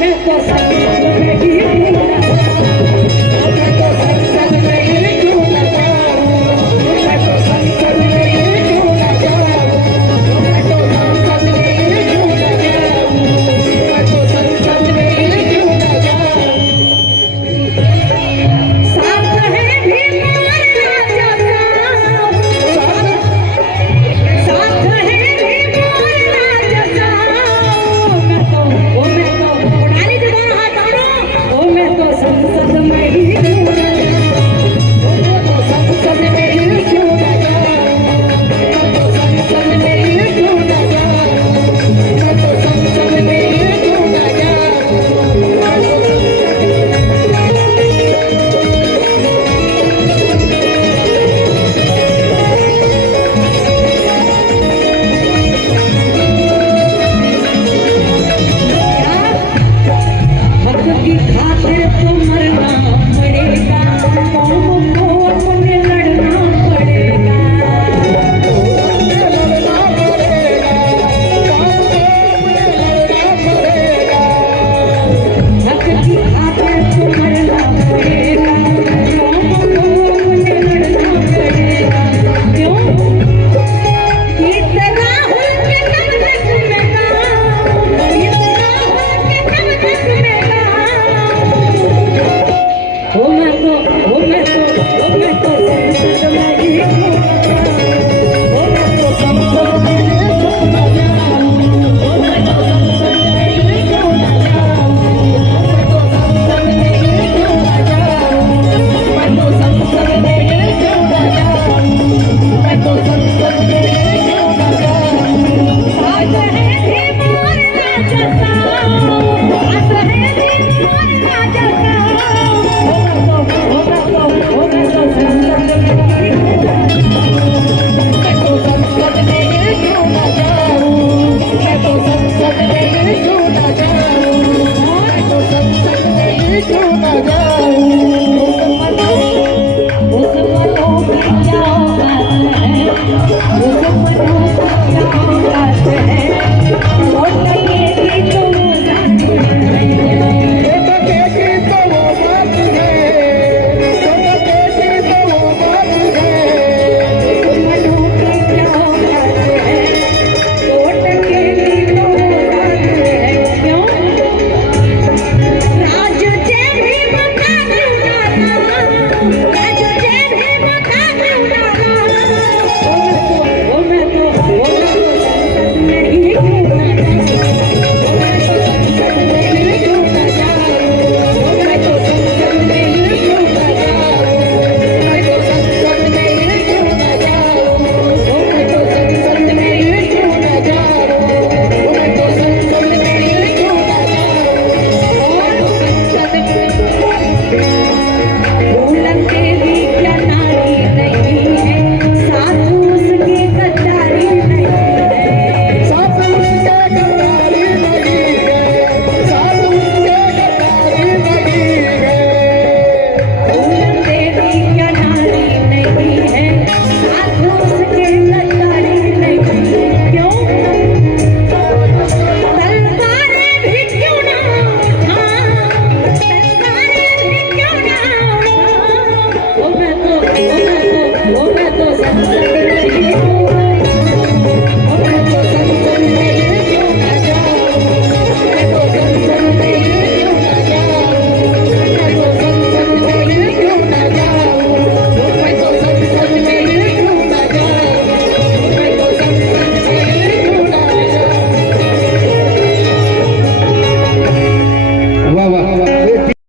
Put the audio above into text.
मैं तो संसद में ही क्यों न जाऊं, मैं तो संसद में ही क्यों न जाऊं, मैं तो संसद में ही क्यों न जाऊं, मैं तो संसद में ही क्यों न जाऊं, मैं तो संसद में ही क्यों न जाऊं। साथ है भी मारना जताऊं, साथ है भी मारना जताऊं, मैं तो उड़ाली जुबान हाथ आड़ो, मैं तो संसद में ही क्यों न जाऊं, मैं तो संसद में ही क्यों न जाऊं, मैं तो संसद में ही क्यों न जाऊं, मैं तो संसद में ही क्यों न हक की खातिर तो मरना पड़ेगा, कौम को अपने लड़ना पड़ेगा, हक की खातिर तो मरना पड़ेगा, कौम को अपने लड़ना पड़ेगा। क्यों गीत राहुल के तब तक में गाऊं, गीत राहुल के तब तक में गाऊं, ओ मैं तो संसद में ही क्यों न जाऊं, ओ मैं तो संसद में ही क्यों न जाऊं, ओ मैं तो संसद में ही क्यों न जाऊं, मैं तो संसद में ही क्यों न जाऊं, मैं तो संसद में ही क्यों न जाऊं, मैं तो संसद में ही क्यों न जाऊं। साथ है भी मारना जताऊं, साथ है भी मारना जताऊं, ओ मैं तो संसद में ही क्यों न जाऊं, मैं तो संसद में ही क्यों न जाऊं, मैं तो संसद में ही क्यों न जाऊं, मैं तो संसद में ही क्यों न जाऊं। उस मनो की क्या बात है, उस मनो की क्या बात है, वो लगेगी तो वो जात है, वो लगेगी तो वो बात है, वो लगेगी तो वो बात है, उस मनो की क्या बात है, वो लगेगी तो वो बात है। क्यों राज जे भी बता क्यों डाला, राज जे भी बता क्यों डाला, ओ मैं तो संसद में ही क्यों न जाऊं, ओ मैं तो संसद में ही क्यों न जाऊं, ओ मैं तो संसद में ही क्यों न जाऊं, मैं तो संसद में ही क्यों न जाऊं, ओ मैं तो संसद में ही क्यों न जाऊं, ओ मैं तो संसद में ही क्यों न जाऊं। और संसद फूलन देवी क्या नारी नहीं है, साथ उसके गद्दारी नहीं है, साथ उसके गद्दारी नहीं है, साथ उसके गद्दारी नहीं है। फूलन देवी क्या नारी नहीं है, साथ उसके गद्दारी नहीं है। क्यों तलवारें भी क्यों ना उठाऊं, तलवारें भी क्यों ना उठाऊं, ओ मैं तो संसद